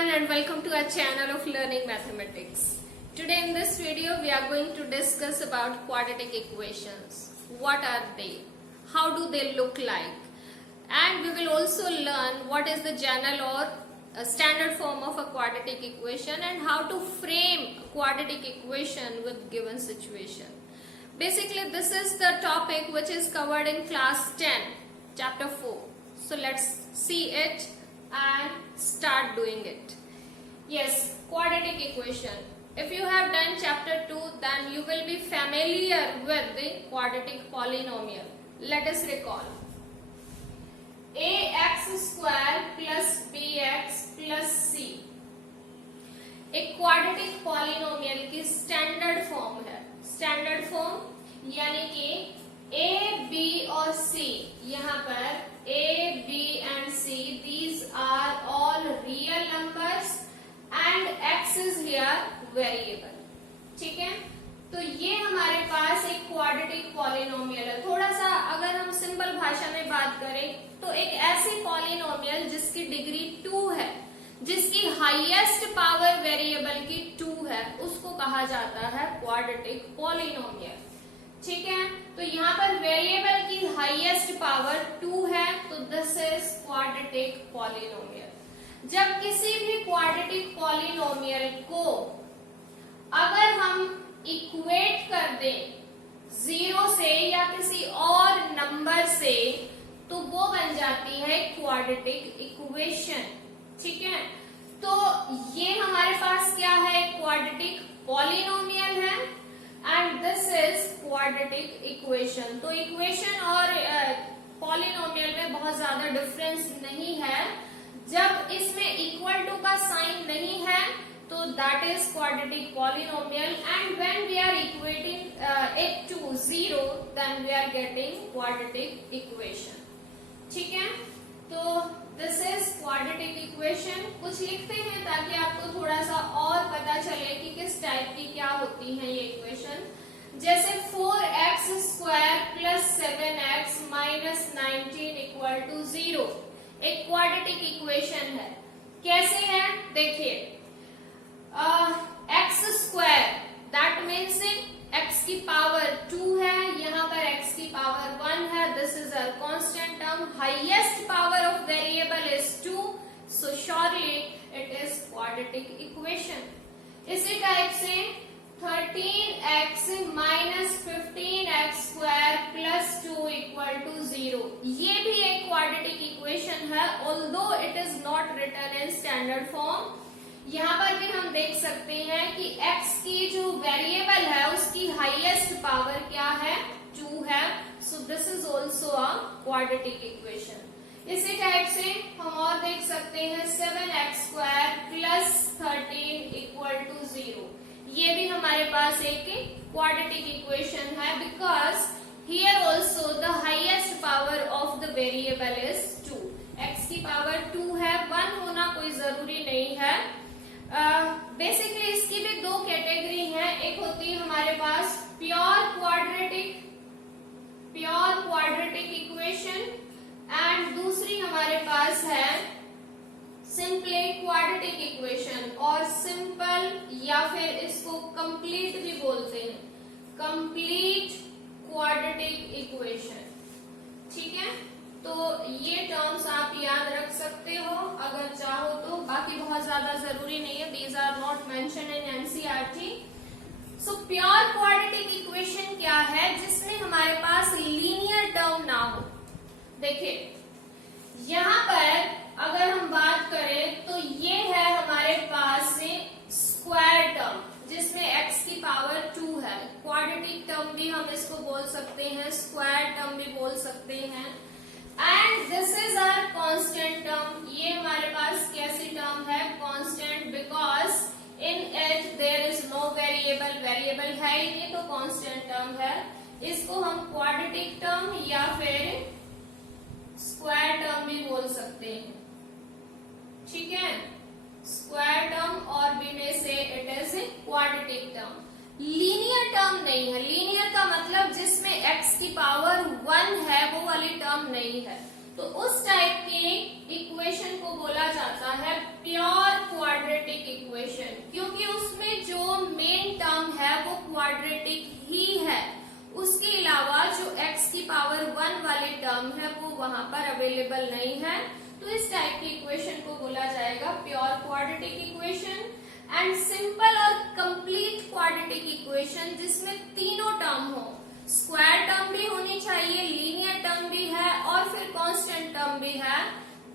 everyone and welcome to our channel of Learning Mathematics. Today in this video we are going to discuss about quadratic equations. What are they? How do they look like? And we will also learn what is the general or a standard form of a quadratic equation and how to frame a quadratic equation with given situation. Basically this is the topic which is covered in class 10, chapter 4. So let's see it and start doing it. Yes, quadratic equation. If you have done chapter 2, then you will be familiar with the quadratic polynomial. Let us recall. ax square plus bx plus c एक quadratic polynomial की standard form है. Standard form यानी कि a, b और c, यहाँ पर a, b and c, these are all real numbers and x is here variable. ठीक है, तो ये हमारे पास एक क्वाड्रेटिक पॉलिनोमियल है. थोड़ा सा अगर हम सिंपल भाषा में बात करें तो एक ऐसी पॉलिनोमियल जिसकी डिग्री 2 है, जिसकी हाईएस्ट पावर वेरिएबल की 2 है, उसको कहा जाता है क्वाड्रेटिक पॉलिनोमियल. ठीक है, तो यहाँ पर वेरिएबल की हाईएस्ट पावर 2 है, तो दिस इज क्वाड्रेटिक पॉलिनोमियल. जब किसी भी क्वाड्रेटिक पॉलिनोमियल को अगर हम इक्वेट कर दें 0 से या किसी और नंबर से, तो वो बन जाती है क्वाड्रेटिक इक्वेशन. ठीक है, तो ये हमारे पास क्या है, क्वाड्रेटिक पॉलिनोमियल है and this is quadratic equation. तो इक्वेशन और पॉलिनोमियल में बहुत ज्यादा डिफरेंस नहीं है. जब इसमें इक्वल टू का साइन नहीं है तो that is quadratic polynomial and when we are equating it to 0 then we are getting quadratic equation. ठीक है, तो दिस इज क्वाड्रेटिक इक्वेशन. कुछ लिखते हैं ताकि आपको थोड़ा सा और पता चले कि किस टाइप की क्या होती है ये इक्वेशन. जैसे 4x square plus 7x minus 19 equal to 0 एक क्वाड्रेटिक इक्वेशन है. कैसे है देखिए, x square that means x की पावर 2 है, यहाँ पर x की पावर 1 है. This is a constant term. Highest power of variable is 2, so surely it is quadratic equation. इसी टाइप से 13x minus 15x square plus 2 equal to 0 ये भी एक क्वाड्रेटिक इक्वेशन है, although it is not written in standard form. यहाँ पर भी हम देख सकते हैं कि x की जो वेरिएबल है उसकी हाईएस्ट पावर क्या है, 2 है. सो this is also a quadratic equation. इसी टाइप से हम और देख सकते हैं 7x square plus 13 equal to 0 ये भी हमारे पास एक क्वाड्रेटिक इक्वेशन है, because here also the highest power of the variable is 2. x की पावर 2 है, 1 होना कोई जरूरी नहीं है. बेसिकली इसकी भी दो कैटेगरी हैं. एक होती है हमारे पास प्योर क्वाड्रेटिक इक्वेशन एंड दूसरी हमारे पास है सिंपली क्वाड्रेटिक इक्वेशन और सिंपल या फिर इसको कंप्लीट भी बोलते हैं, कंप्लीट क्वाड्रेटिक इक्वेशन. ठीक है, तो ये टर्म्स आप याद रख सकते हो अगर चाहो तो, बाकी बहुत ज्यादा जरूरी नहीं है. These are not mention in NCERT. So pure quadratic equation क्या है, जिसमें हमारे पास लीनियर टर्म ना हो. देखिए यहाँ पर अगर हम बात करें तो ये है हमारे पास स्क्वायर टर्म जिसमें x की पावर 2 है. क्वाड्रेटिक टर्म भी हम इसको बोल सकते हैं, स्क्वायर टर्म भी बोल सकते हैं. And this is our constant term. ये हमारे पास कैसी टर्म है, constant, because in it there is no variable. Variable है ही नहीं तो कांस्टेंट टर्म है. इसको हम क्वाड्रेटिक टर्म या फिर स्क्वायर टर्म भी बोल सकते हैं. ठीक है, स्क्वायर टर्म और भी में से it is quadratic term. Linear term नहीं है. लीनियर का मतलब जिसमें x की पावर 1 है वो वाली टर्म नहीं है. तो उस टाइप की इक्वेशन को बोला जाता है प्योर उसके अलावा जो x की पावर 1 वाली टर्म है वो वहां पर अवेलेबल नहीं है, तो इस टाइप की इक्वेशन को बोला जाएगा pure quadratic equation. And simple और कंप्लीट क्वाड्रेटिक इक्वेशन जिसमें तीनों टर्म हो, स्क्वायर टर्म भी होनी चाहिए, लीनियर टर्म भी है और फिर कांस्टेंट टर्म भी है,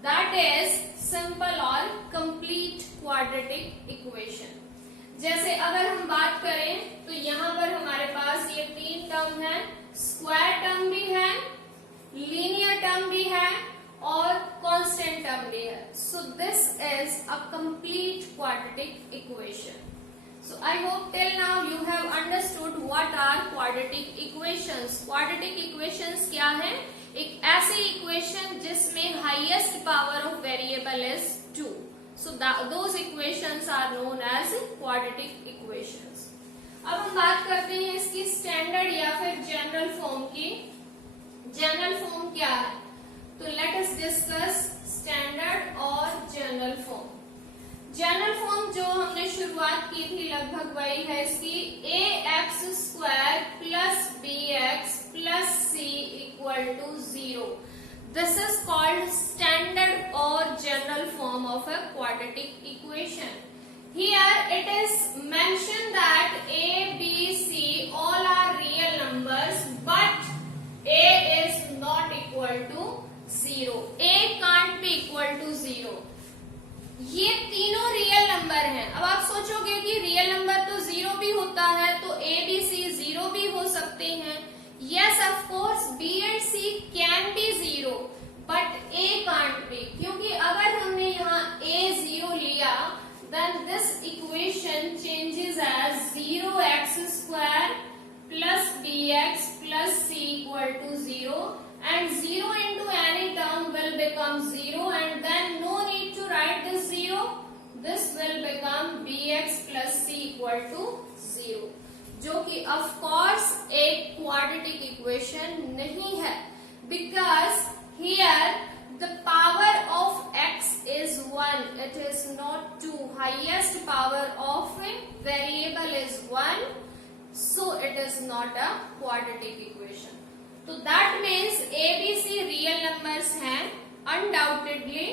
दैट इज सिंपल और कंप्लीट क्वाड्रेटिक इक्वेशन। जैसे अगर हम बात करें तो यहाँ पर हमारे पास ये तीन टर्म है, स्क्वायर टर्म भी है, लीनियर टर्म भी है और कांस्टेंट टर्म भी है। सो this is a complete quadratic equation. So I hope till now you have understood what are quadratic equations. Quadratic equations क्या है? एक ऐसी इक्वेशन जिसमें highest power of variable is 2. So those equations are known as quadratic equations. अब हम बात करते हैं इसकी स्टैंडर्ड या फिर जनरल फॉर्म की। जनरल फॉर्म क्या है? तो लेट अस डिस्कस स्टैंडर्ड और जनरल फॉर्म। जनरल फॉर्म जो हमने शुरुआत की थी लगभग वही है इसकी, ax² plus bx plus c equal to 0। This is called standard और general form of a quadratic equation. Here it is mention that a, b, c all are real numbers but a is not equal to 0. a can't be equal to 0. ये तीनों real number हैं। अब आप सोचोगे कि real number तो 0 भी होता है, तो a, b, c 0 भी हो सकते हैं। Yes of course b and c can be 0 but a can't be, क्योंकि अगर हमने यहाँ a 0 लिया then this equation changes as 0x² plus bx plus c equal to 0 and 0 into any term will become 0 and then no need to write this 0. This will become bx plus c equal to 0, जो कि of course एक quadratic equation नहीं है, because here the power of x is 1, it is not 2. Highest power of a variable is 1, so it is not a quadratic equation. तो that means A B C real numbers हैं, undoubtedly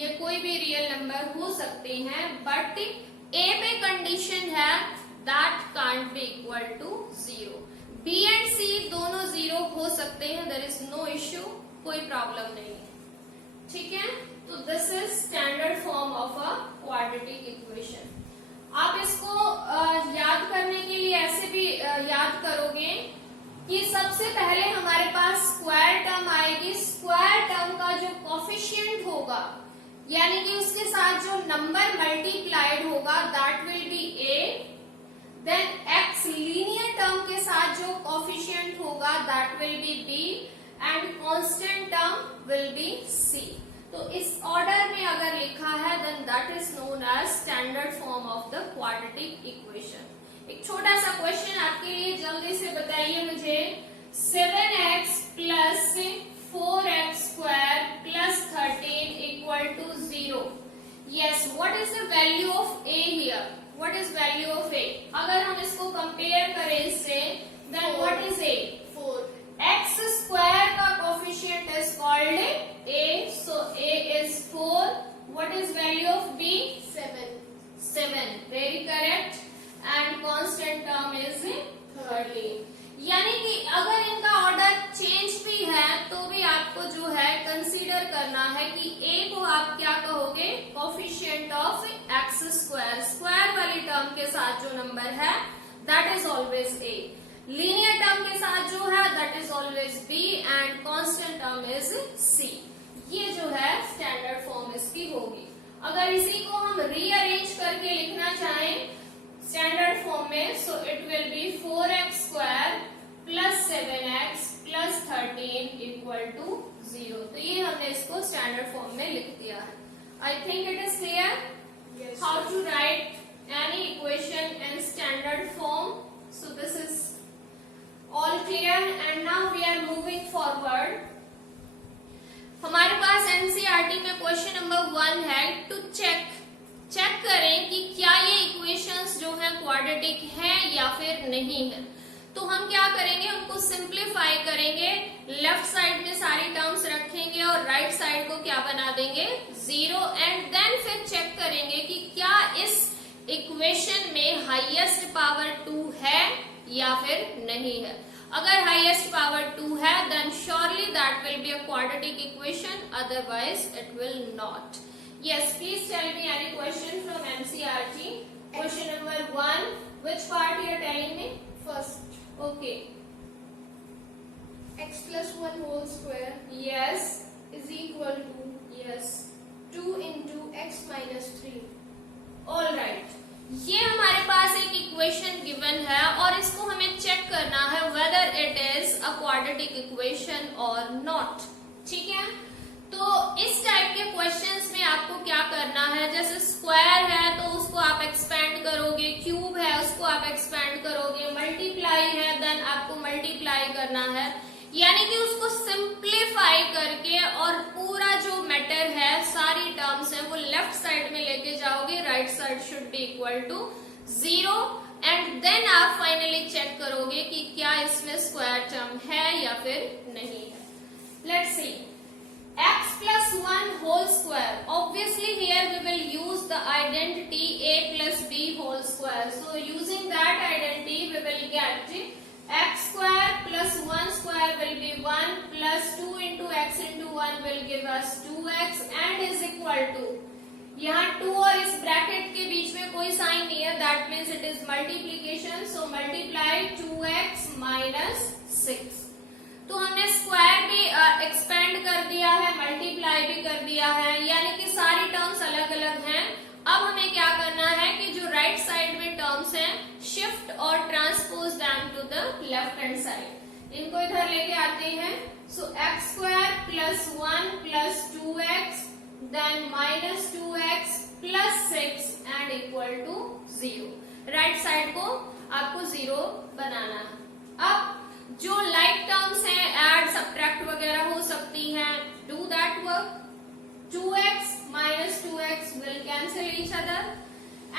ये कोई भी real number हो सकते हैं, but ए पे condition है that can't be equal to 0। B and C दोनों 0 हो सकते हैं, देयर इज नो इश्यू, कोई प्रॉब्लम नहीं है, ठीक है। तो this is standard form of a quadratic equation. आप इसको याद करने के लिए ऐसे भी याद करोगे कि सबसे पहले हमारे पास स्क्वायर टर्म आएगी, स्क्वायर टर्म का जो कोफिशिएंट होगा यानी कि उसके साथ जो नंबर मल्टीप्लाइड होगा that will be a, then x linear term के साथ जो कोफिशिएंट होगा that will be b and constant term will be c। तो इस ऑर्डर में अगर लिखा है then that is known as standard form of the quadratic equation. एक छोटा सा क्वेश्चन आपके लिए, जल्दी से बताइए मुझे, 7x plus 4x² plus 13 equal to 0। Yes, what is the value of a here? What is value of a? अगर हम इसको कंपेयर करें इससे, then what is a? 4। x² का coefficient is called a, so a is 4. What is value of b? 7. Very correct. And constant term is 13. यानी कि अगर इनका ऑर्डर चेंज भी है तो भी आपको जो है कंसीडर करना है कि a को आप क्या कहोगे? कोफिशिएंट ऑफ x², स्क्वायर वाली टर्म के साथ जो नंबर है that is always a, linear term के साथ जो है that is always b and constant term is c। ये जो है स्टैंडर्ड फॉर्म इसकी होगी। अगर इसी को हम रीअरेंज करके लिखना चाहें स्टैंडर्ड फॉर्म में, so it will be 4x² plus 7x plus 13 equal to 0। तो ये हमने इसको स्टैंडर्ड फॉर्म में लिख दिया है। I think it is clear how to write any equation in standard form. So this is all clear and now we are moving forward. हमारे पास एनसीईआरटी में क्वेश्चन नंबर 1 है टू चेक करें कि क्या ये इक्वेशंस जो है क्वाड्रेटिक है या फिर नहीं है। तो हम क्या करेंगे, उनको सिंप्लीफाई करेंगे, लेफ्ट साइड में सारी टर्म्स रखेंगे और राइट साइड को क्या बना देंगे, 0, एंड देन फिर चेक करेंगे कि क्या इस इक्वेशन में हाईएस्ट पावर 2 है या फिर नहीं है। अगर हाईएस्ट पावर 2 है then surely that will be a quadratic equation, otherwise it will not. Yes, please tell me any question from NCERT. Question number 1, which part you are telling me? First, Okay. x plus 1 whole square Yes. is equal to Yes. 2 into x minus 3. All right. ये हमारे पास एक equation given है और इसको हमें check करना है whether it is a quadratic equation और नॉट। ठीक है, तो इस टाइप के क्वेश्चंस में आपको क्या करना है, जैसे स्क्वायर है तो उसको आप एक्सपेंड करोगे, क्यूब है उसको आप एक्सपेंड करोगे, मल्टीप्लाई है देन आपको मल्टीप्लाई करना है, यानी कि उसको सिंप्लीफाई करके और पूरा जो मैटर है, सारी टर्म्स है वो लेफ्ट साइड में लेके जाओगे, right side should be equal to 0, and then आप फाइनली चेक करोगे कि क्या इसमें स्क्वायर टर्म है या फिर नहीं है। Let's see, x plus 1 whole square. Obviously here we will use the identity a plus b whole square. So using that identity we will get x square plus 1 square will be 1 plus 2 into x into 1 will give us 2x and is equal to, यहाँ 2 और इस bracket के बीच में कोई sign नहीं है, that means it is multiplication, so multiply 2x minus 6. तो हमने स्क्वायर भी एक्सपेंड कर दिया है, मल्टीप्लाई भी कर दिया है, यानी कि सारी टर्म्स अलग अलग हैं। अब हमें क्या करना है कि जो राइट साइड में टर्म्स हैं, शिफ्ट और transpose them to the left hand side, इनको इधर लेके आते हैं। So x square plus 1 plus 2x then minus 2x plus 6 and equal to 0। Right side को आपको 0 बनाना है। अब जो लाइक टर्म्स हैं, ऐड सब्ट्रैक्ट वगैरह हो सकती हैं, do that work. 2x minus 2x will cancel each other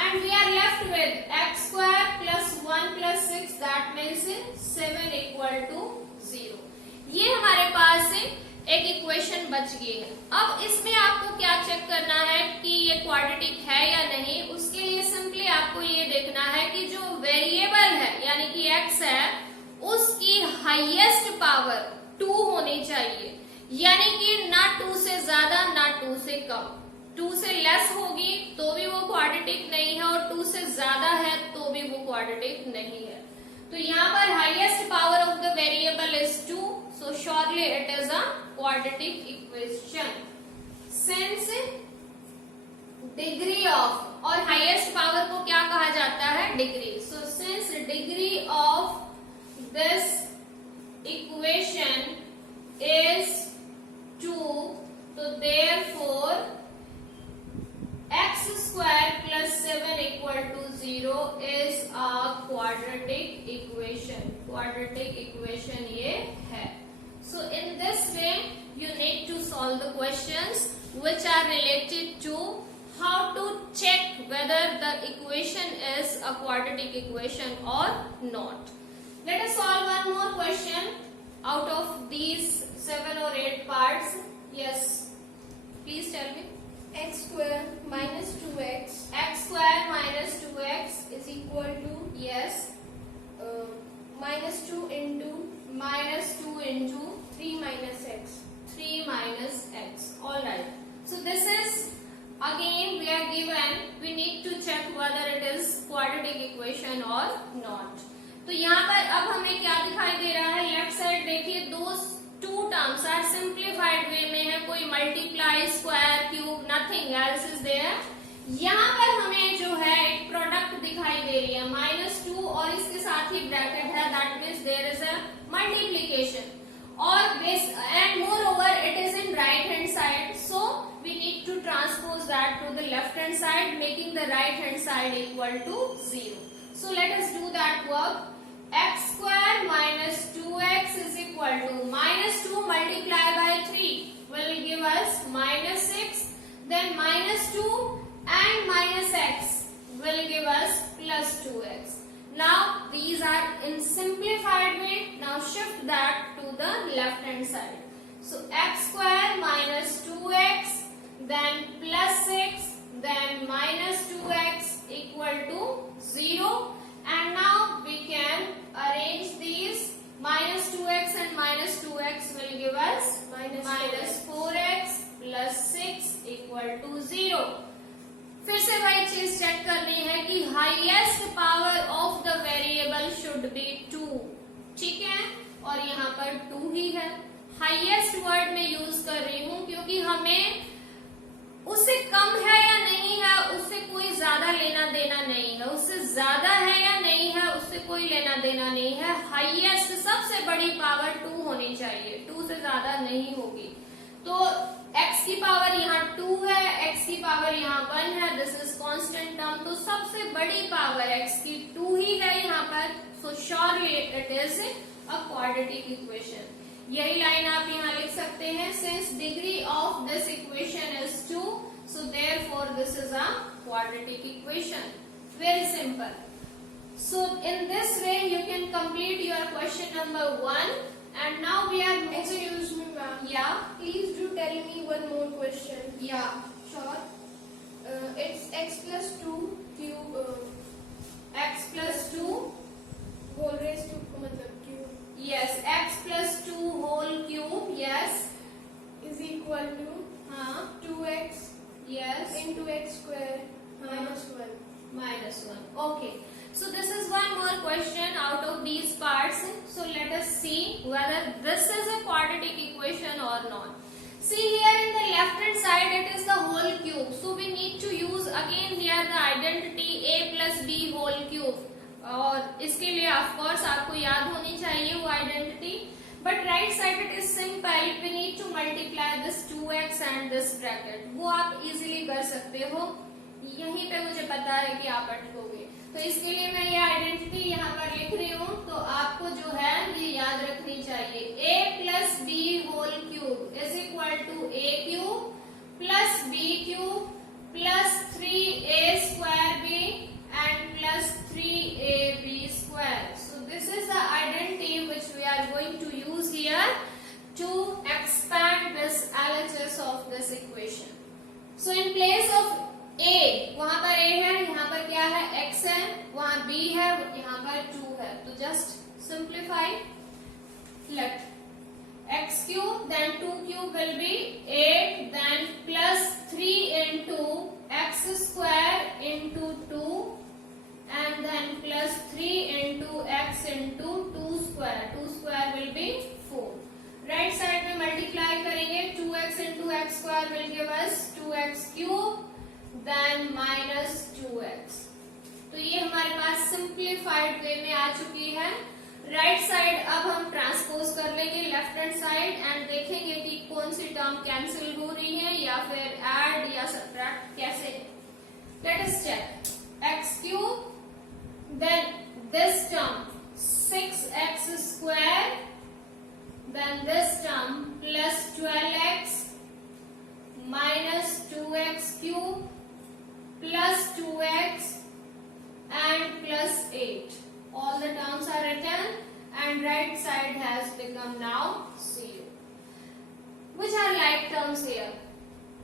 and we are left with x square plus 1 plus 6, that means 7 equal to 0। ये हमारे पास एक इक्वेशन बच गई है। अब इसमें आपको क्या चेक करना है कि ये क्वाड्रेटिक है या नहीं। उसके लिए सिंपली आपको ये देखना है कि जो वेरिएबल है यानी कि x है उसकी हाईएस्ट पावर 2 होनी चाहिए, यानी कि ना 2 से ज्यादा ना 2 से कम। 2 से लेस होगी तो भी वो क्वाड्रेटिक नहीं है और 2 से ज्यादा है तो भी वो क्वाड्रेटिक नहीं है। तो यहाँ पर highest power of the variable is 2, so surely it is a quadratic equation. Since degree of, और हाईएस्ट पावर को क्या कहा जाता है, degree. So since degree of this equation is 2, so therefore x square plus 7 equal to 0 is a quadratic equation। Quadratic equation ये है। So in this way you need to solve the questions which are related to how to check whether the equation is a quadratic equation or not। Let us solve one more question out of these 7 or 8 parts. Yes, please tell me. X square minus 2x. X square minus 2x is equal to, yes, minus 2 into minus 2 into 3 minus x. 3 minus x. All right. So this is again we are given. We need to check whether it is quadratic equation or not. तो यहाँ पर अब हमें क्या दिखाई दे रहा है, लेफ्ट साइड देखिए, two terms are simplified way में है, कोई multiply, square, cube, nothing else is there. यहाँ पर हमें जो है एक प्रोडक्ट दिखाई दे रही है -2 और इसके साथ ही ब्रैकेट है, that means there is a multiplication और base and moreover it is in right hand side, so we need to transpose that to the left hand side making the right hand side equal to 0। So let us do that work. X square minus 2x is equal to -2 multiplied by 3 will give us -6, then -2 and -x will give us +2x. Now these are in simplified way. Now shift that to the left hand side. So x square minus 2x, then plus 6, then minus 2x equal to 0. And now we can arrange these. Minus 2x and minus 2x will give us minus 4x plus 6 equal to 0. फिर से वही चीज check करनी है कि highest power of the variable should be 2. ठीक है, और यहाँ पर 2 ही है. हाईएस्ट वर्ड में यूज कर रही हूँ क्योंकि हमें उससे कम है या नहीं है उससे कोई ज्यादा लेना देना नहीं है, उससे ज्यादा है या नहीं है उससे कोई लेना देना नहीं है. हाईएस्ट सबसे बड़ी पावर 2 होनी चाहिए, 2 से ज्यादा नहीं होगी. तो x की पावर यहाँ 2 है, x की पावर यहाँ 1 है. This is constant term. तो सबसे बड़ी पावर x की 2 ही है यहाँ पर. सो surely it is a quadratic equation. यही लाइन आप यहाँ लिख सकते हैं. Since degree of this equation is 2, so therefore this is a quadratic equation. Very simple. So in this way you can complete your question number 1. And now we are moving. Excuse me, ma'am. Yeah. Please do tell me one more question. Yeah, sure. It's x plus 2 cube X plus 2. whole raised to मतलब cube Yes, x plus 2 whole cube. Yes. is equal to हाँ. 2x Yes. into x square minus 1. Minus 1. Okay. So this is one more question out of these parts. So let us see whether this is a quadratic equation or not. See here in the left hand side it is the whole cube. So we need to use again here the identity a plus b whole cube. और इसके लिए of course आपको याद होनी चाहिए वो identity. But right side it is simple. We need to multiply this 2x and this bracket. वो आप easily कर सकते हो. यहीं पे मुझे पता है कि आप अटकोगे. तो इसके लिए मैं ये आइडेंटिटी यहाँ पर लिख रही हूँ. तो आपको जो है ये याद रखनी चाहिए. a plus B whole cube is equal to a cube plus b cube plus 3a square b and plus 3ab square. So this is the identity which we are going to use here to expand this LHS of this equation. So in place of a, वहां पर a है, यहाँ पर क्या है x है, वहां b है, यहाँ पर 2 है. तो just simplify. Let x cube then 2 क्यूब will be 8 then plus 3 into x square into 2 and then plus 3 into x into 2 square. 2 square will be 4. Right side में मल्टीप्लाई करेंगे. 2x into x square will give us 2x cube then minus 2x. तो ये हमारे पास simplified way में आ चुकी है. Right side अब हम ट्रांसपोज कर लेंगे लेफ्ट हैंड साइड एंड देखेंगे कि कौन सी टर्म कैंसिल हो रही है या फिर ऐड या सब्ट्रैक्ट कैसे. Let us check. x cube then this term 6x square then this term plus 12x minus 2x cube plus 2x and plus 8. All the terms are written and right side has become now 0. Which are like terms here?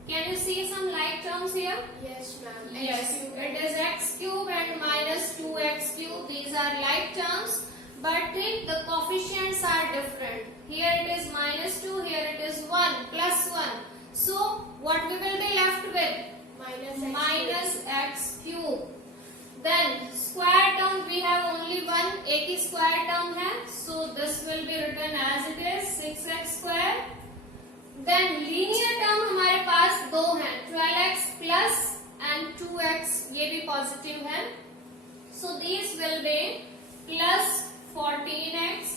Can you see some like terms here? Yes, ma'am. Yes, it is x cube and minus 2x cube. These are like terms, but the coefficients are different. Here it is minus 2, here it is 1, plus 1. So, what we will be left with? Minus x cube. Then, square term we have only one, a की square term है. So, this will be written as it is 6x square. Then, linear term हमारे पास दो हैं, 12x plus and 2x, ये भी positive है. So, these will be plus 14x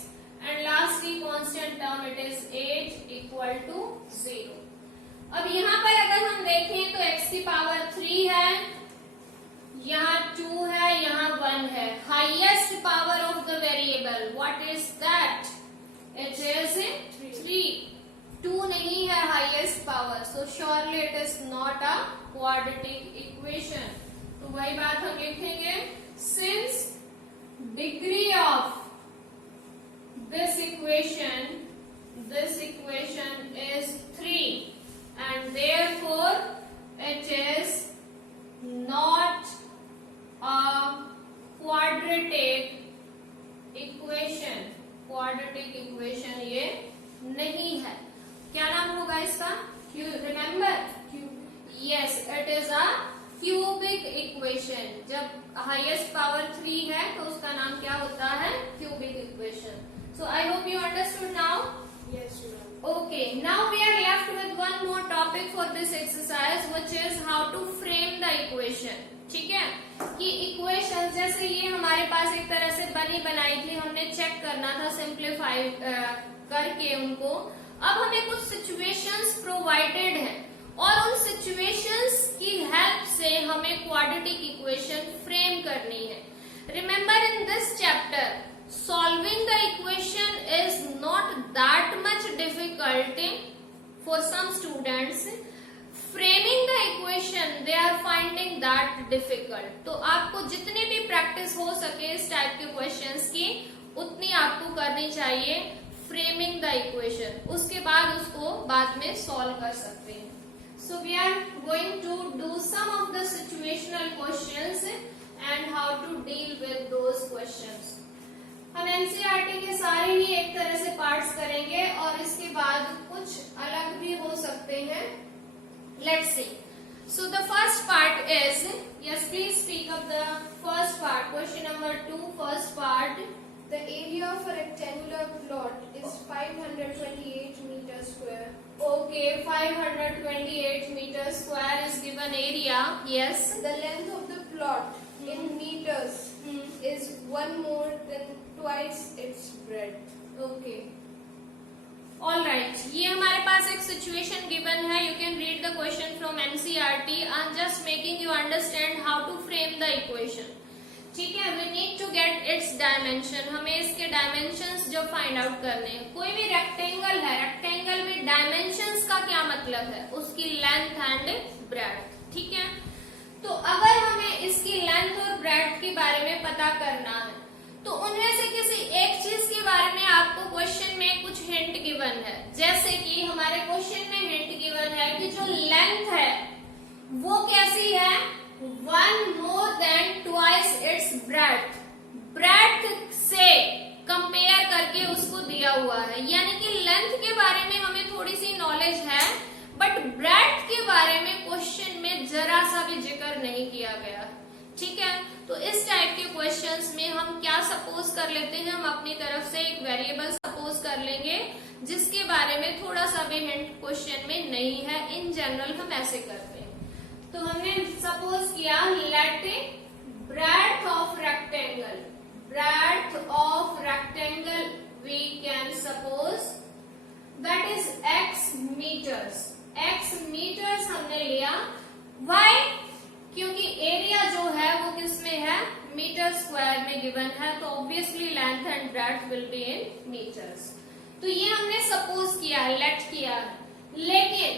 and lastly constant term it is 8 equal to 0. अब यहाँ पर अगर हम देखें तो x की पावर 3 है, यहाँ 2 है, यहाँ 1 है. Highest power of the variable what is that? It is 3. 2 नहीं है highest power, so surely it is not a quadratic equation. तो वही बात हम लिखेंगे, since degree of this equation is 3 and therefore it is not a quadratic equation ये नहीं है. क्या नाम होगा इसका? Remember, yes, it is a cubic equation. जब हाईएस्ट पावर 3 है तो उसका नाम क्या होता है? Cubic equation. So I hope you understood now. Yes, ma'am. Okay, now we are left with one more topic for this exercise, which is how to frame the equation. ठीक है कि इक्वेशन जैसे ये हमारे पास एक तरह से बनी बनाई थी, हमने चेक करना था सिंप्लीफाई करके उनको. अब हमें कुछ सिचुएशंस प्रोवाइडेड हैं और उन सिचुएशंस की हेल्प से हमें क्वाड्रेटिक इक्वेशन फ्रेम करनी है. Remember in this chapter solving the equation is not that much difficult for some students. Framing the equation they are finding that difficult. तो आपको जितनी भी प्रैक्टिस हो सके इस टाइप के क्वेश्चंस की उतनी आपको करनी चाहिए. फ्रेमिंग द इक्वेशन, उसके बाद उसको बाद में सॉल्व कर सकते हैं. So we are going to do some of the situational questions and how to deal with those questions. हम एनसीईआरटी के सारे ही एक तरह से पार्ट्स करेंगे और इसके बाद कुछ अलग भी हो सकते हैं. Let's see. So the first part is, yes please speak up the first part. Question number 2, first part. The area of a rectangular plot is 528 meters square. Okay, 528 meters square is given area. Yes. The length of the plot in meters is one more than twice its breadth. Okay. All right. ये हमारे पास एक situation given है. You can read the question from NCERT. I'm just making you understand how to frame the equation. ठीक है. We need to get its dimension. हमें इसके dimensions जो find out करने हैं. कोई भी रेक्टेंगल है, रेक्टेंगल में डायमेंशंस का क्या मतलब है? उसकी लेंथ एंड ब्रेड्थ. ठीक है. तो अगर हमें इसकी लेंथ और ब्रेड्थ के बारे में पता करना है तो उनमें से किसी एक चीज के बारे में आपको क्वेश्चन में कुछ हिंट गिवन है. जैसे कि हमारे क्वेश्चन में हिंट गिवन है कि जो लेंथ है वो कैसी है? 1 more than twice its breadth. Breadth से कंपेयर करके उसको दिया हुआ है. यानी कि लेंथ के बारे में हमें थोड़ी सी नॉलेज है बट ब्रेड्थ के बारे में क्वेश्चन में जरा सा भी जिक्र नहीं किया गया. ठीक है. तो इस टाइप के क्वेश्चंस में हम क्या सपोज कर लेते हैं? हम अपनी तरफ से एक वेरिएबल सपोज कर लेंगे जिसके बारे में थोड़ा सा भी हिंट क्वेश्चन में नहीं है. इन जनरल हम ऐसे करते हैं. तो हमने सपोज किया let breadth of rectangle we can suppose that is x meters. x meters हमने लिया. Why? क्योंकि एरिया जो है वो किस में है? मीटर स्क्वायर में गिवन है. तो obviously length and breadth will be in metres. तो ये हमने सपोज किया, लेट किया. लेकिन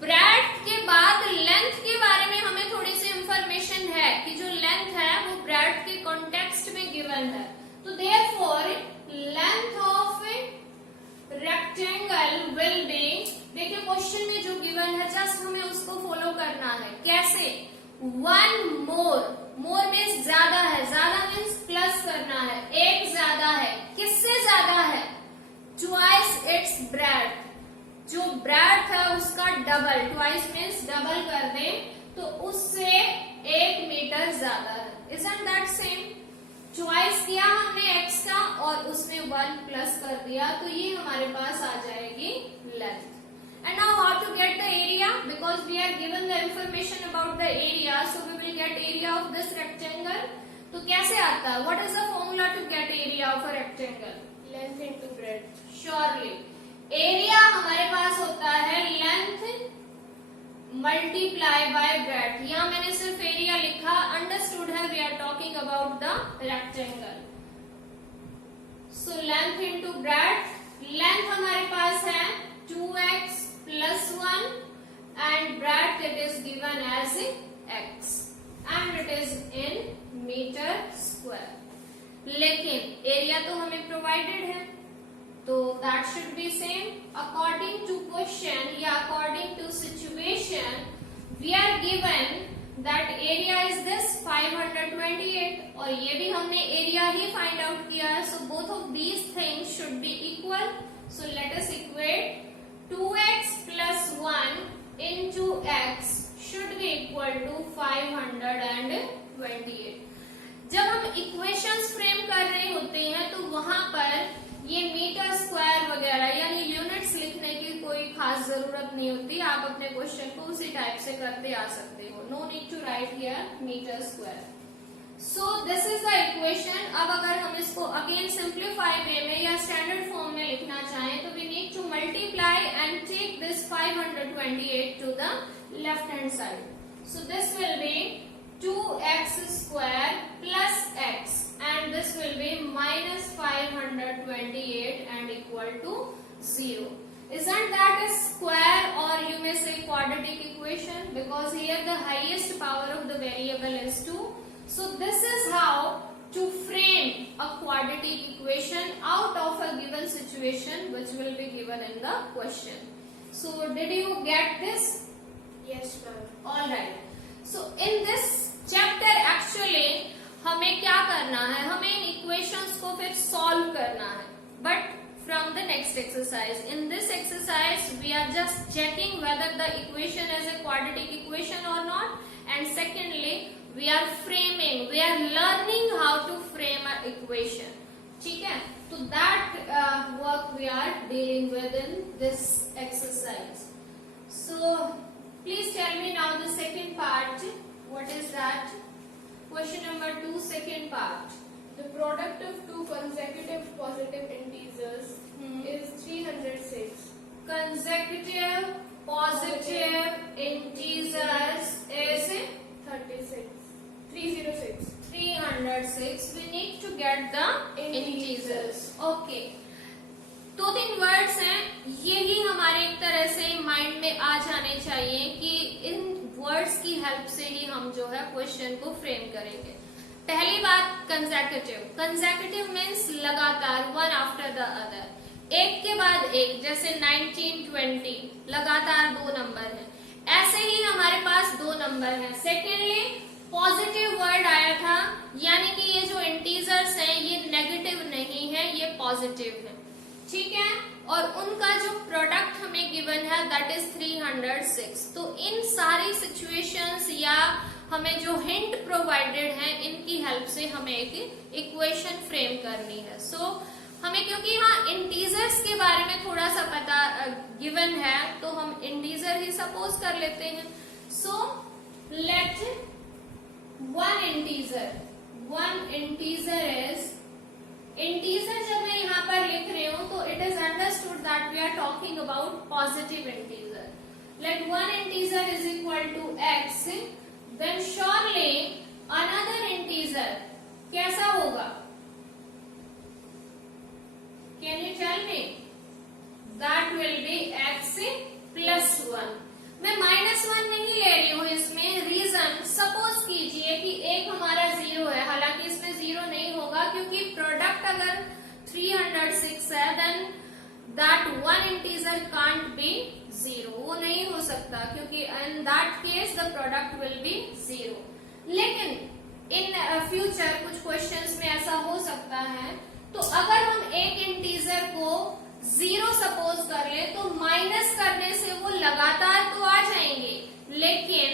ब्रेड्थ के बाद लेंथ के बारे में हमें थोड़ी सी इंफॉर्मेशन है कि जो लेंथ है वो ब्रेड्थ के कॉन्टेक्स्ट में गिवन है. तो therefore length of rectangle will be, देखिए क्वेश्चन में जो गिवन है जस्ट हमें उसको फॉलो करना है. कैसे? 1 more. मोर मीन्स ज्यादा है, ज्यादा मीन्स प्लस करना है. एक ज्यादा है. किससे ज्यादा है? Twice its breadth. जो ब्रेड्थ है उसका डबल. ट्वाइस मीन्स डबल कर दें तो उससे 1 मीटर ज्यादा है. Isn't that same? ट्वाइस किया हमने x का और उसने 1 प्लस कर दिया. तो ये हमारे पास आ जाएगी length. And now how to get the area? Because we are given the information about the area, so we will get area of this rectangle. तो कैसे आता है? What is the formula to get area of a rectangle? Length into breadth. Surely. Area हमारे पास होता है length multiply by breadth. यहाँ मैंने सिर्फ area लिखा. Understood है? We are talking about the rectangle. So length into breadth. Length हमारे पास है 2x plus 1 and breadth it is given as x and it is in meter square. लेकिन area तो हमें प्रोवाइडेड है, तो that should be same. According to question या according to situation we are given that area is this 528, और ये भी हमने एरिया ही फाइंड आउट किया है। So both of these things should be equal. So let us equate 2x plus 1 into x should be equal to 528। जब हम equations frame कर रहे होते हैं तो वहां पर ये मीटर स्क्वायर वगैरह यानी यूनिट्स लिखने की कोई खास जरूरत नहीं होती। आप अपने क्वेश्चन को उसी टाइप से करते आ सकते हो। No need to write here metre square. So this is the equation. अब अगर हम इसको अगेन सिंप्लीफाई वे में या स्टैंडर्ड फॉर्म में लिखना चाहें तो we need to multiply and take this 528 to the left hand side. So this will be 2x square plus x and this will be minus 528 and equal to 0. Isn't that a square, or you may say quadratic equation, because here the highest power of the variable is 2. So this is how to frame a quadratic equation out of a given situation which will be given in the question. So did you get this? Yes, ma'am. All right. So in this chapter actually हमें क्या करना है, हमें इन equations को फिर solve करना है, but from the next exercise. In this exercise we are just checking whether the equation is a quadratic equation or not, and secondly we are framing, we are learning how to frame an equation. ठीक है, तो that work we are dealing with in this exercise. So please tell me now the second part. What is that? Question number 2, second part. The product of two consecutive positive integers is 306. Consecutive positive integers is 36. 306. 306. We need to get the integers. Okay. 2-3 words हैं, यही हमारे एक तरह से mind में आ जाने चाहिए कि इन वर्ड्स की हेल्प से ही हम जो है क्वेश्चन को फ्रेम करेंगे। पहली बात कंसेक्यूटिव। कंसेक्यूटिव मीन्स लगातार, वन आफ्टर द अदर, एक के बाद एक, जैसे 19, 20 लगातार 2 नंबर हैं, ऐसे ही हमारे पास 2 नंबर हैं। सेकेंडली पॉजिटिव वर्ड आया था, यानी कि ये जो इंटीजर्स हैं ये नेगेटिव नहीं है, ये पॉजिटिव है, ठीक है, और उनका जो प्रोडक्ट हमें गिवन है दैट इज 306। तो इन सारी सिचुएशंस या हमें जो हिंट प्रोवाइडेड है इनकी हेल्प से हमें एक इक्वेशन फ्रेम करनी है। सो हमें क्योंकि यहाँ इंटीजर्स के बारे में थोड़ा सा पता गिवन है तो हम इंटीजर ही सपोज कर लेते हैं। So let one integer is, integer जब मैं यहाँ पर लिख रही हूँ तो it is understood that we are talking about positive integer. Let one integer is equal to x, then surely another integer कैसा होगा? Can you tell me? That will be x plus 1। मैं -1 नहीं ले रही हूँ इसमें, रीजन सपोज कीजिए कि एक हमारा 0 है, हालांकि इसमें 0 नहीं होगा क्योंकि प्रोडक्ट अगर 306 है then that one integer can't be 0, वो नहीं हो सकता क्योंकि in that case the product will be 0। लेकिन इन फ्यूचर कुछ क्वेश्चंस में ऐसा हो सकता है, तो अगर हम एक इंटीजर को 0 सपोज कर ले तो माइनस करने से वो लगातार तो आ जाएंगे लेकिन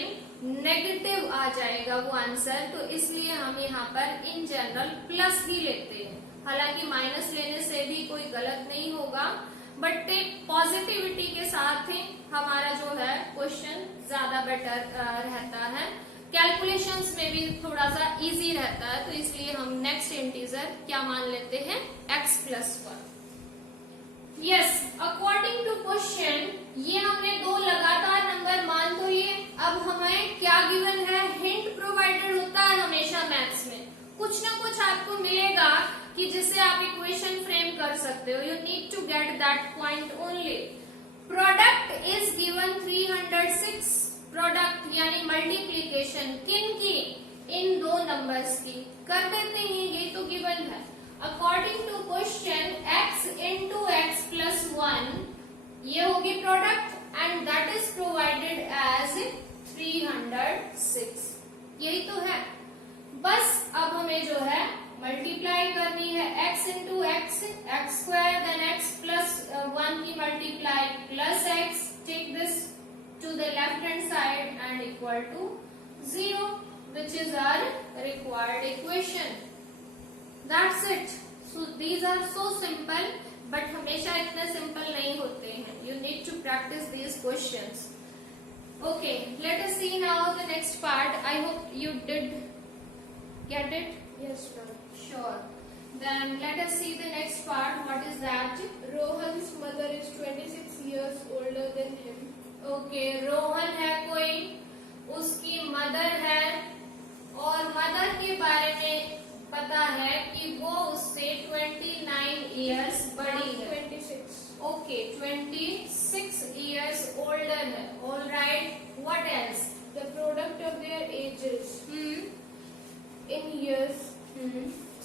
नेगेटिव आ जाएगा वो आंसर, तो इसलिए हम यहाँ पर इन जनरल प्लस ही लेते हैं। हालांकि माइनस लेने से भी कोई गलत नहीं होगा, बट पॉजिटिविटी के साथ ही हमारा जो है क्वेश्चन ज्यादा बेटर रहता है, कैलकुलेशंस में भी थोड़ा सा इजी रहता है, तो इसलिए हम नेक्स्ट इंटीजर क्या मान लेते हैं? x plus 1। Yes, according to question ये हमने 2 लगातार नंबर मान तो लिए, अब हमें क्या गिवन है? हिंट प्रोवाइडेड होता है हमेशा मैथ्स में, कुछ ना कुछ आपको मिलेगा कि जिससे आप इक्वेशन फ्रेम कर सकते हो। You need to get that point only. Product is given 306, product यानी मल्टीप्लीकेशन किन की? इन दो नंबर्स की कर देते हैं, ये तो गिवन है। According to question x into x plus 1 ये होगी product and that is provided as 306। यही तो है, बस अब हमें जो है मल्टीप्लाई करनी है x into x, x square then x plus 1 की multiply plus x, take this to the left hand side and equal to 0, which is our required equation. That's it. So these are so simple, but हमेशा इतने simple नहीं होते हैं. You need to practice these questions. Okay, let us see now the next part. I hope you did get it. Yes, ma'am. Sure. Then let us see the next part. What is that? Rohan's mother is 26 years older than him. Okay, Rohan है कोई, उसकी mother है और mother के बारे में पता है कि वो उससे 29 इयर्स बड़ी है। 26. ओके, 26 इयर्स ओल्डर है। All right, what else? The product of their ages in years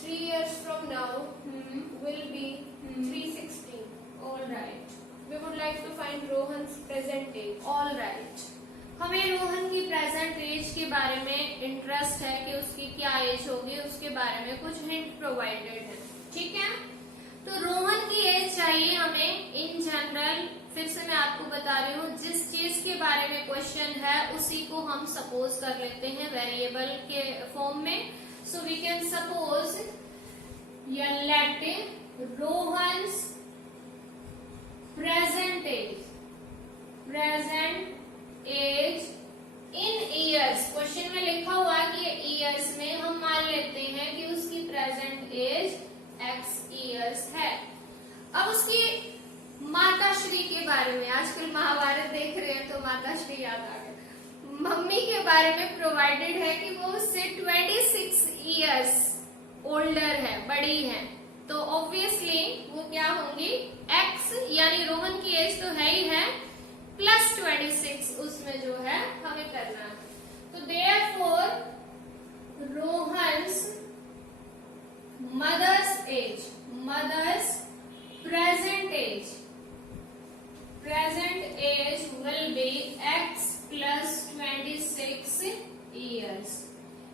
3 years from now will be 316. All right, We would like to find Rohan's present age. All right. हमें रोहन की present as के बारे में interest है कि उसकी क्या as होगी, उसके बारे में कुछ हिंट प्रोवाइडेड है। ठीक है, तो रोहन की एज चाहिए हमें इन जनरल। फिर से मैं आपको बता रही हूँ, जिस चीज के बारे में क्वेश्चन है उसी को हम सपोज कर लेते हैं वेरिएबल के फॉर्म में। सो वी कैन सपोज या let Rohan's present age in years, question में लिखा हुआ है कि ईयर्स में हम मान लेते हैं कि उसकी प्रेजेंट एज x ईयर्स है। अब उसकी माताश्री के बारे में, आजकल महाभारत देख रहे हैं तो माताश्री याद आ गया, मम्मी के बारे में प्रोवाइडेड है कि वो उससे 26 इयर्स ओल्डर है, बड़ी है। तो ऑब्वियसली वो क्या होंगी, x यानी रोहन की एज तो है ही है, प्लस 26 उसमें जो है हमें करना है। तो therefore Rohan's mother's age, mother's present age will be x plus 26 years.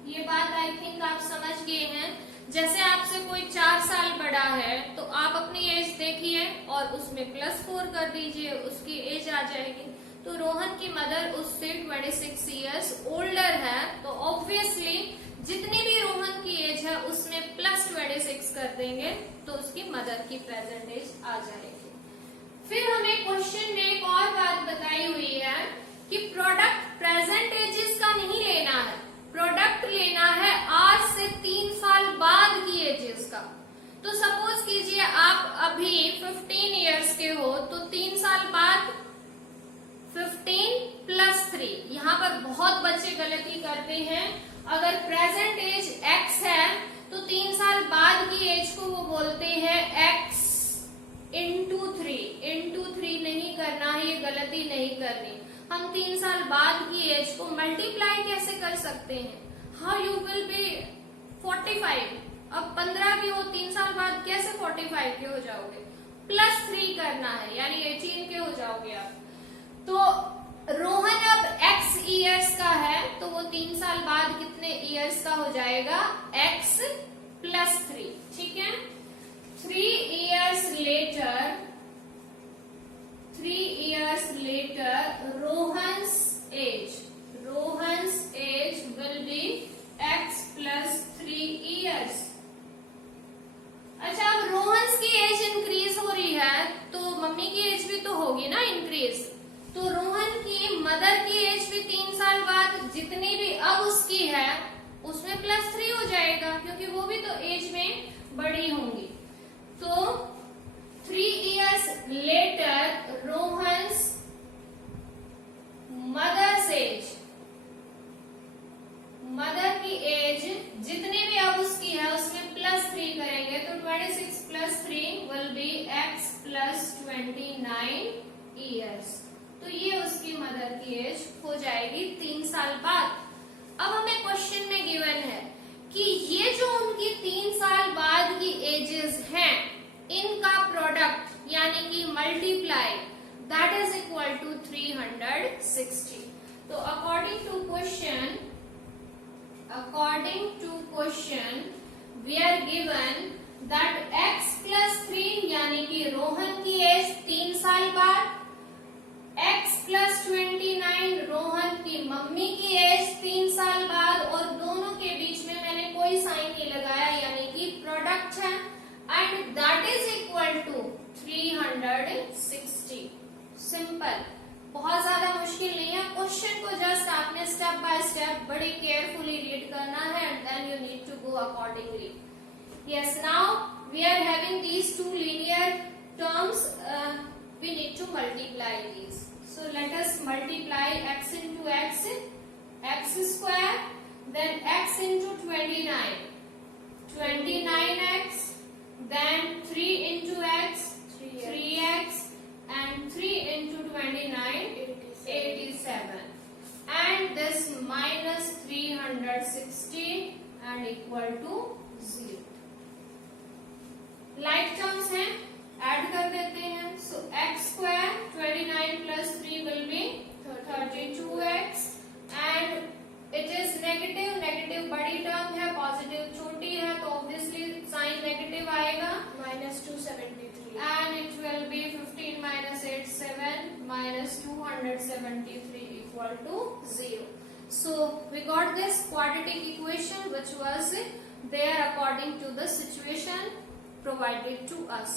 ये बात आई थिंक आप समझ गए हैं। जैसे आपसे कोई 4 साल बड़ा है तो आप अपनी एज देखिए और उसमें +4 कर दीजिए, उसकी एज आ जाएगी। तो रोहन की मदर उससे 26 इयर्स ओल्डर है, तो ऑब्वियसली जितनी भी रोहन की एज है उसमें +26 कर देंगे तो उसकी मदर की प्रेजेंट एज आ जाएगी। फिर हमें क्वेश्चन में एक और बात बताई हुई है कि प्रोडक्ट प्रेजेंट एजेस का नहीं लेना है, प्रोडक्ट लेना है आज से 3 साल बाद की एजेस का। तो सपोज कीजिए आप अभी 15 इयर्स के हो, तो 3 साल बाद 15 प्लस 3, यहाँ पर बहुत बच्चे गलती करते हैं। अगर प्रेजेंट एज x है तो 3 साल बाद की एज को वो बोलते हैं x इंटू 3 नहीं करना है, ये गलती नहीं करनी। हम 3 साल बाद की एज को मल्टीप्लाई कैसे कर सकते हैं? हाउ यू विल बी 45, अब 15 के हो, 3 साल बाद कैसे 45 के हो जाओगे? +3 करना है, यानी 18 के हो जाओगे आप। तो रोहन अब x इयर्स का है तो वो 3 साल बाद कितने इयर्स का हो जाएगा? x plus 3। ठीक है, 3 years later Rohan's age will be x plus 3 years. अच्छा, अब रोहन्स की एज इंक्रीज हो रही है तो मम्मी की एज भी तो होगी ना इंक्रीज। तो रोहन की मदर की एज भी 3 साल बाद जितनी भी अब उसकी है उसमें +3 हो जाएगा, क्योंकि वो भी तो एज में बड़ी होंगी। तो 3 years later Rohan's mother's age, mother की एज जितनी भी अब उसकी है उसमें +3 करेंगे तो 26 plus 3 will be x plus 29 years. तो ये उसकी मदर की एज हो जाएगी 3 साल बाद। अब हमें क्वेश्चन में given according to question we are given that x plus 3 यानी कि रोहन की एज 3 साल बाद, x plus 29 रोहन की मम्मी की एज 3 साल बाद, और दोनों के बीच में मैंने कोई साइन नहीं लगाया यानी कि प्रोडक्ट है, and that is equal to 360। Simple, बहुत ज्यादा मुश्किल नहीं है। क्वेश्चन को जस्ट आपने स्टेप बाय स्टेप बड़ी केयरफुली रीड करना है and then you need to go accordingly. Yes, now we are having these two linear terms. We need to multiply these. So let us multiply x into x, x square, then x into 29, 29x, then 3 into x, 3x, and 3 into 29, 87. And this minus 360 and equal to 0. Like terms हैं, add कर देते हैं। So x square 29 plus 3 will be 32x, and it is negative, negative बड़ी term है, positive छोटी है, तो obviously sign negative आएगा, -273, and it will be 15 minus 8 7 minus 273 equal to 0. So we got this quadratic equation which was there according to the situation provided to us.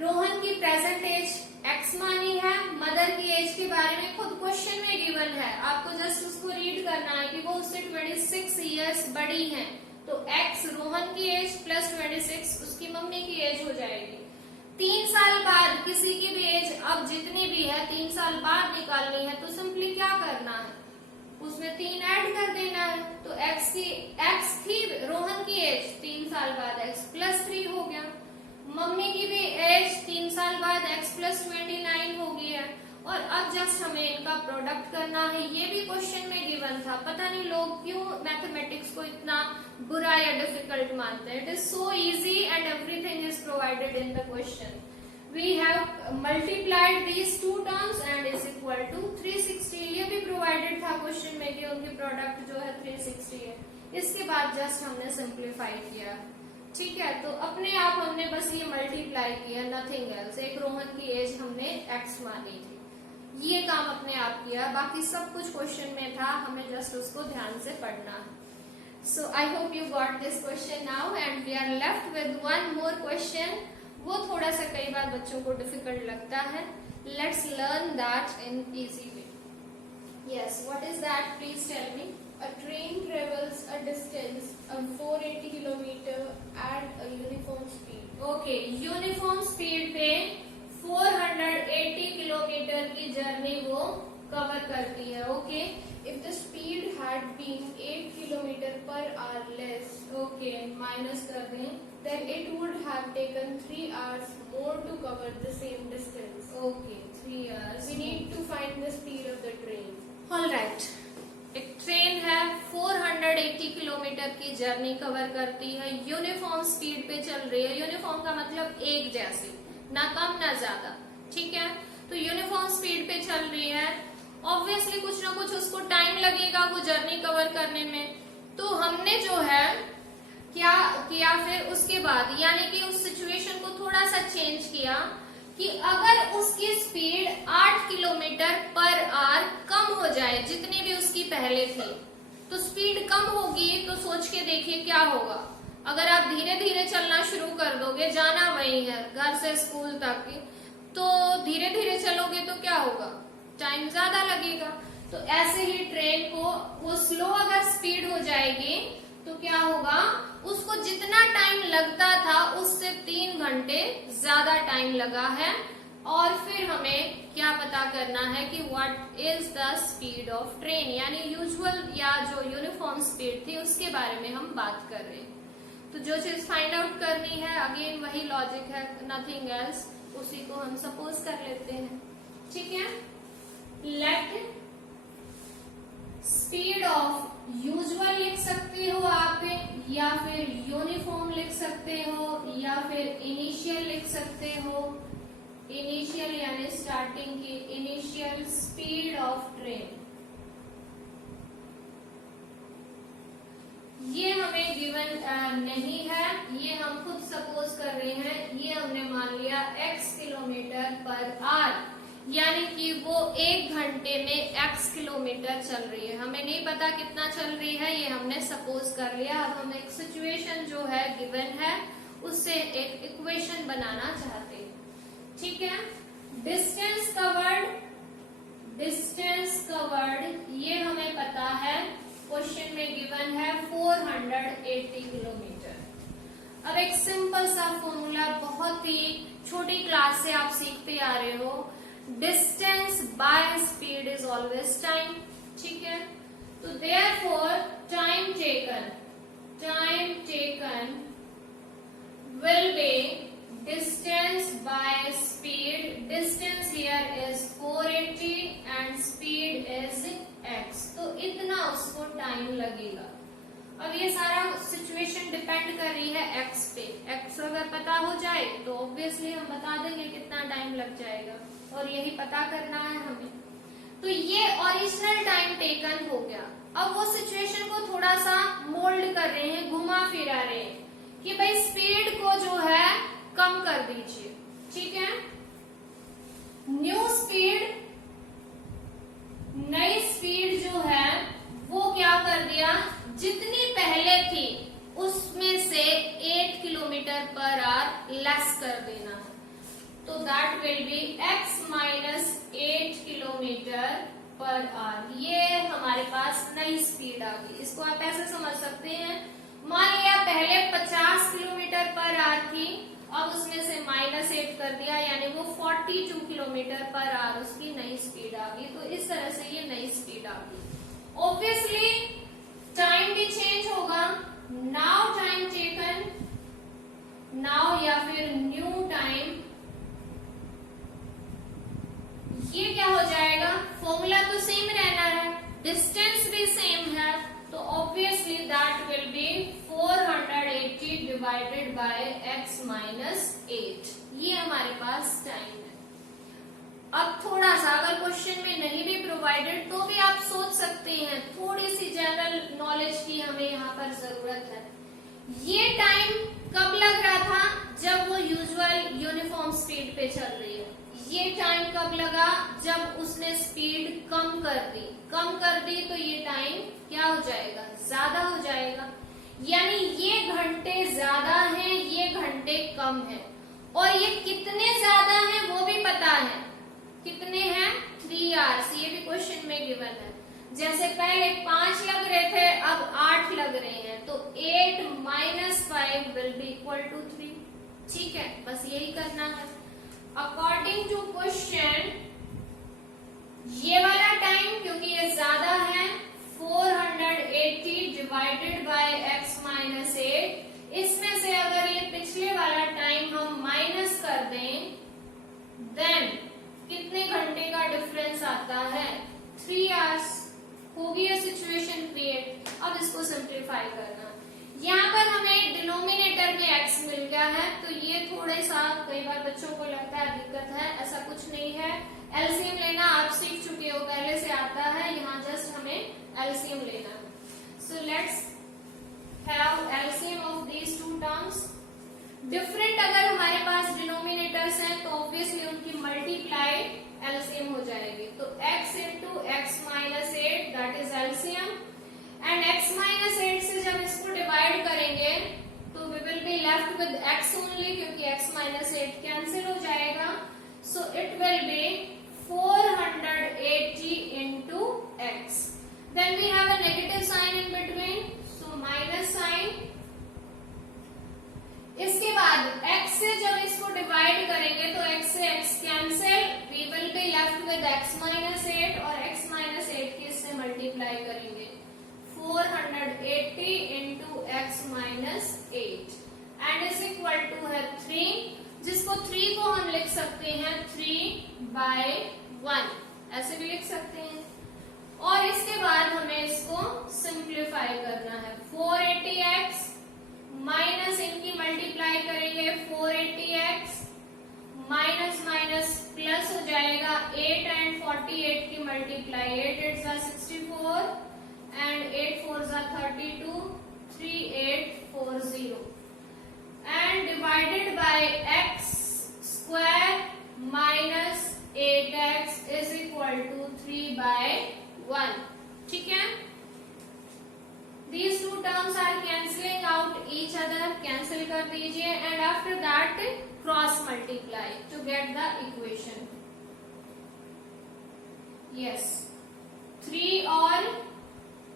Rohan की present as x मानी है, mother की as के बारे में खुद question में गिवन है, आपको जस्ट उसको रीड करना है कि वो उससे 26 इयर्स बड़ी हैं, तो x रोहन की एज प्लस 26 उसकी मम्मी की एज हो जाएगी। 3 साल बाद किसी की भी एज अब जितनी भी है 3 साल बाद निकालनी है, तो सिंपली क्या करना है, उसमें 3 ऐड कर देना है, तो x थी रोहन की एज 3 साल बाद x प्लस 3 हो गया, मम्मी की भी एज 3 साल बाद x प्लस 29 हो गई है, और अब जस्ट हमें इनका प्रोडक्ट करना है। ये भी क्वेश्चन में गिवन था, पता नहीं लोग क्यों मैथमेटिक्स को इतना बुरा या डिफिकल्ट मानते हैं। It is so easy and everything is provided in the question. We have multiplied these two terms and is equal to 360. ये भी provided था क्वेश्चन में कि उनकी प्रोडक्ट जो है 360 है। इसके बाद जस्ट हमने सिंप्लीफाई किया, ठीक है, तो अपने आप हमने बस ये मल्टीप्लाई किया, नथिंग एल्स। एक रोहन की एज हमने x मानी थी, ये काम अपने आप किया, बाकी सब कुछ क्वेश्चन में था, हमें जस्ट उसको ध्यान से पढ़ना है। So I hope you got this question now and we are left with one more question. वो थोड़ा सा कई बार बच्चों को डिफिकल्ट लगता है। Let's learn that in easy way. Yes, what is that, please tell me. A train travels a distance of 480 kilometer at a uniform speed. Okay, uniform speed पे 480 kilometre की जर्नी वो कवर करती है। Okay, If the speed had been 8 kilometer per hour less, okay, minus कर दें, then it would have taken 3 hours more to cover the same distance. Okay, 3 hours। We need to find the speed of the train. Alright, एक train है 480 kilometre की journey cover करती है, uniform speed पे चल रही है। यूनिफॉर्म का मतलब एक जैसी, ना कम ना ज्यादा, ठीक है, तो यूनिफॉर्म स्पीड पे चल रही है, ऑब्वियसली कुछ ना कुछ उसको टाइम लगेगा वो जर्नी कवर करने में। तो हमने जो है क्या किया फिर उसके बाद, यानी कि उस सिचुएशन को थोड़ा सा चेंज किया कि अगर उसकी स्पीड 8 किलोमीटर पर आवर कम हो जाए जितनी भी उसकी पहले थी, तो स्पीड कम होगी, तो सोच के देखिए क्या होगा। अगर आप धीरे धीरे चलना शुरू कर दोगे, जाना वही है घर से स्कूल तक, तो धीरे धीरे चलोगे तो क्या होगा, टाइम ज्यादा लगेगा। तो ऐसे ही ट्रेन को वो स्लो अगर स्पीड हो जाएगी तो क्या होगा, उसको जितना टाइम लगता था उससे 3 घंटे ज्यादा टाइम लगा है। और फिर हमें क्या पता करना है कि what is the speed of train, यानी यूजुअल या जो यूनिफॉर्म स्पीड थी उसके बारे में हम बात कर रहे हैं। तो जो चीज फाइंड आउट करनी है, अगेन वही लॉजिक है, नथिंग एल्स, उसी को हम सपोज कर लेते हैं, ठीक है। लेट स्पीड ऑफ यूजुअल लिख सकते हो आप, या फिर यूनिफॉर्म लिख सकते हो, या फिर इनिशियल लिख सकते हो। इनिशियल यानी स्टार्टिंग की, initial speed of train. Given नहीं है, ये हम खुद सपोज कर रहे हैं। ये हमने मान लिया x किलोमीटर पर आवर, यानी कि वो 1 घंटे में x किलोमीटर चल रही है। हमें नहीं पता कितना चल रही है, ये हमने सपोज कर लिया। अब हम एक सिचुएशन जो है गिवन है उससे एक इक्वेशन बनाना चाहते हैं, ठीक है। डिस्टेंस कवर्ड ये हमें पता है, क्वेश्चन में गिवन है 480 किलोमीटर। अब एक सिंपल सा फॉर्मूला, बहुत ही छोटी क्लास से आप सीखते आ रहे हो, distance by speed is always time, ठीक है। तो therefore time taken will be distance by speed. Distance here is 480 and speed is x. तो इतना उसको टाइम लगेगा। अब ये सारा सिचुएशन डिपेंड कर रही है x पे। x अगर पता हो जाए तो ऑब्वियसली हम बता देंगे कितना टाइम लग जाएगा, और यही पता करना है हमें। तो ये ओरिजिनल टाइम टेकन हो गया। अब वो सिचुएशन को थोड़ा सा मोल्ड कर रहे हैं, घुमा फिरा रहे हैं कि भाई स्पीड को जो है कम कर दीजिए, ठीक है। न्यू स्पीड, नई स्पीड जो है वो क्या कर दिया, जितनी पहले थी उसमें से 8 किलोमीटर पर आवर लेस कर देना है। तो that will be x minus 8 kilometre per hour. ये हमारे पास नई स्पीड आ गई। इसको आप ऐसे समझ सकते हैं, मान लिया पहले 50 किलोमीटर पर आवर थी, अब उसमें से -8 कर दिया, यानी वो 42 किलोमीटर पर आवर उसकी नई स्पीड आ गई। तो इस तरह से ये नई स्पीड आ गई। ऑब्वियसली टाइम भी चेंज होगा। नाउ टाइम टेकन, नाउ या फिर न्यू टाइम, ये क्या हो जाएगा, फॉर्मूला तो सेम रहना है, डिस्टेंस भी सेम है, तो obviously that will be 480 divided by x minus 8। ये हमारे पास टाइम है। अब थोड़ा सा अगर क्वेश्चन में नहीं भी प्रोवाइडेड तो भी आप सोच सकते हैं, थोड़ी सी जनरल नॉलेज की हमें यहाँ पर जरूरत है। ये टाइम कब लग रहा था, जब वो यूजुअल यूनिफॉर्म स्पीड पे चल रही है। ये टाइम कब लगा, जब उसने स्पीड कम कर दी। तो ये टाइम क्या हो जाएगा, ज्यादा हो जाएगा। यानी ये घंटे ज्यादा हैं, ये घंटे कम हैं, और ये कितने ज्यादा हैं वो भी पता है। कितने हैं, 3 आवर्स। ये भी क्वेश्चन में गिवन है। जैसे पहले 5 लग रहे थे, अब 8 लग रहे हैं, तो 8 minus 5 will be equal to 3, ठीक है। बस यही करना है। अकॉर्डिंग टू क्वेश्चन, ये वाला टाइम क्योंकि ये ज्यादा है, 480 डिवाइडेड बाय x माइनस 8, इसमें से अगर ये पिछले वाला टाइम हम माइनस कर दें, देन कितने घंटे का डिफरेंस आता है, 3 आवर्स। होगी ये सिचुएशन क्रिएट। अब इसको सिंप्लीफाई करना, यहाँ पर हमें डिनोमिनेटर में x मिल गया है, तो ये थोड़े सा कई बार बच्चों को लगता है दिक्कत है, ऐसा कुछ नहीं है। एलसीएम लेना आप सीख चुके हो, पहले से आता है, यहाँ जस्ट हमें एलसीएम लेना है। So let's have LCM of these two terms. Different अगर हमारे पास डिनोमिनेटर्स हैं तो ऑब्वियसली उनकी मल्टीप्लाई एलसीएम हो जाएगी। तो x into x minus 8 that is LCM, and x minus 8 से जब इसको डिवाइड करेंगे तो we will be left with x only, क्योंकि x माइनस 8 कैंसिल हो जाएगा। So it will be 480 into x. Then we have a negative sign in between, so minus sign. इसके बाद x से जब इसको डिवाइड करेंगे तो x से x cancel, we will be left with x minus 8 और x minus 8 की इससे मल्टीप्लाई करेंगे, 480 into x minus 8 and is equal to है 3, जिसको 3 को हम लिख सकते हैं 3/1, ऐसे भी लिख सकते हैं। और इसके बाद हमें इसको सिंप्लीफाई करना है, 480x माइनस इनकी मल्टीप्लाई करेंगे 480x, माइनस माइनस प्लस हो जाएगा 8 एंड 48 की multiply, 8 8 64 and 8 4 32, 3 8 each other, cancel कर दीजिए, and after that cross multiply to get the equation. Yes, 3 और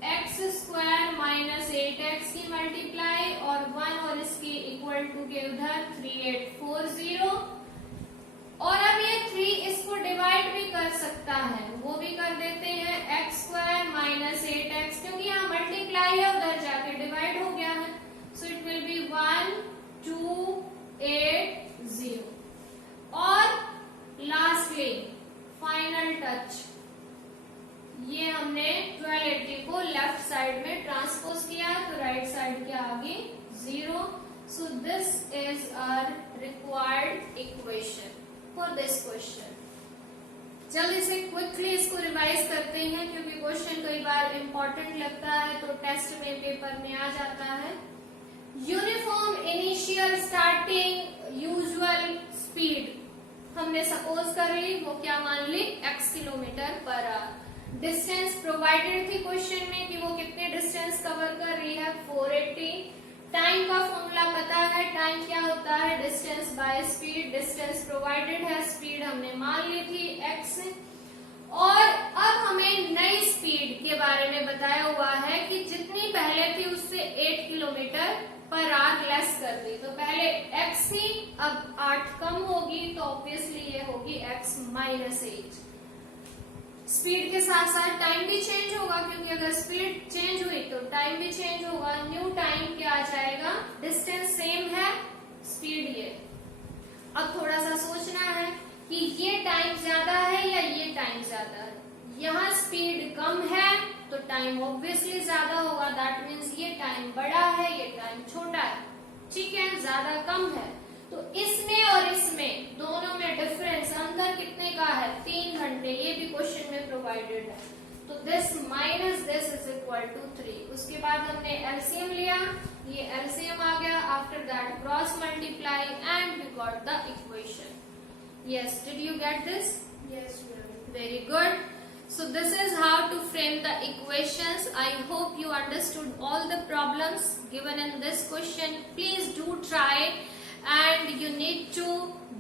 x स्क्वायर माइनस 8x की मल्टीप्लाई और 1 और इसकी इक्वल टू के उधर 3840, और अब ये 3 इसको डिवाइड भी कर सकता है, वो भी कर देते हैं, x स्क्वायर माइनस 8x, क्योंकि यहाँ मल्टीप्लाई है उधर जाके डिवाइड हो गया है, सो इट विल बी 1280। और लास्टली फाइनल टच, ये हमने 1280 को लेफ्ट साइड में ट्रांसपोज किया तो राइट साइड के आगे 0, so this is our required equation for this question. जल्दी से क्विकली इसको रिवाइज करते हैं, क्योंकि क्वेश्चन कई बार इंपॉर्टेंट लगता है तो टेस्ट में पेपर में आ जाता है। Uniform initial starting usual speed हमने सपोज कर ली, वो क्या मान ली, x kilometre per hour. Distance provided थी क्वेश्चन में कि वो कितने डिस्टेंस कवर कर रही है, 480। टाइम का फॉर्मूला पता है, टाइम क्या होता है, distance by speed. Distance provided है, स्पीड हमने मान ली थी x। और अब हमें नई स्पीड के बारे में बताया हुआ है कि जितनी पहले थी उससे 8 किलोमीटर पर आवर लेस कर दी, तो पहले x थी, अब 8 कम होगी, तो ऑब्वियसली ये होगी x माइनस 8। स्पीड के साथ साथ टाइम भी चेंज होगा, क्योंकि अगर स्पीड चेंज हुई तो टाइम भी चेंज होगा। न्यू टाइम क्या आ जाएगा, डिस्टेंस सेम है, स्पीड ये। अब थोड़ा सा सोचना है कि ये टाइम ज्यादा है या ये टाइम ज्यादा है। यहाँ स्पीड कम है तो टाइम ऑब्वियसली ज्यादा होगा, दैट मीन्स ये टाइम बड़ा है, ये टाइम छोटा है, ठीक है, ज्यादा कम है। तो इसमें और इसमें दोनों में डिफरेंस, अंतर कितने का है, 3 घंटे, ये भी क्वेश्चन में प्रोवाइडेड है। तो this minus this is equal to 3। उसके बाद हमने एलसीएम लिया, ये एलसीएम आ गया, after that cross multiply and we got the equation. Yes, did you get this? Yes, ma'am. Very good. So this is how to frame the equations. I hope you understood all the problems given in this question. Please do try, and you need to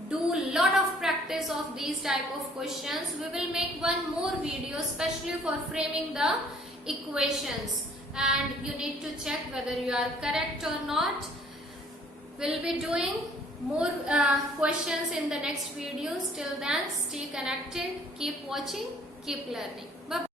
do lot of practice of these type of questions. We will make one more video specially for framing the equations, and you need to check whether you are correct or not. We'll be doing more questions in the next videos. Till then, stay connected, keep watching, keep learning. Bye.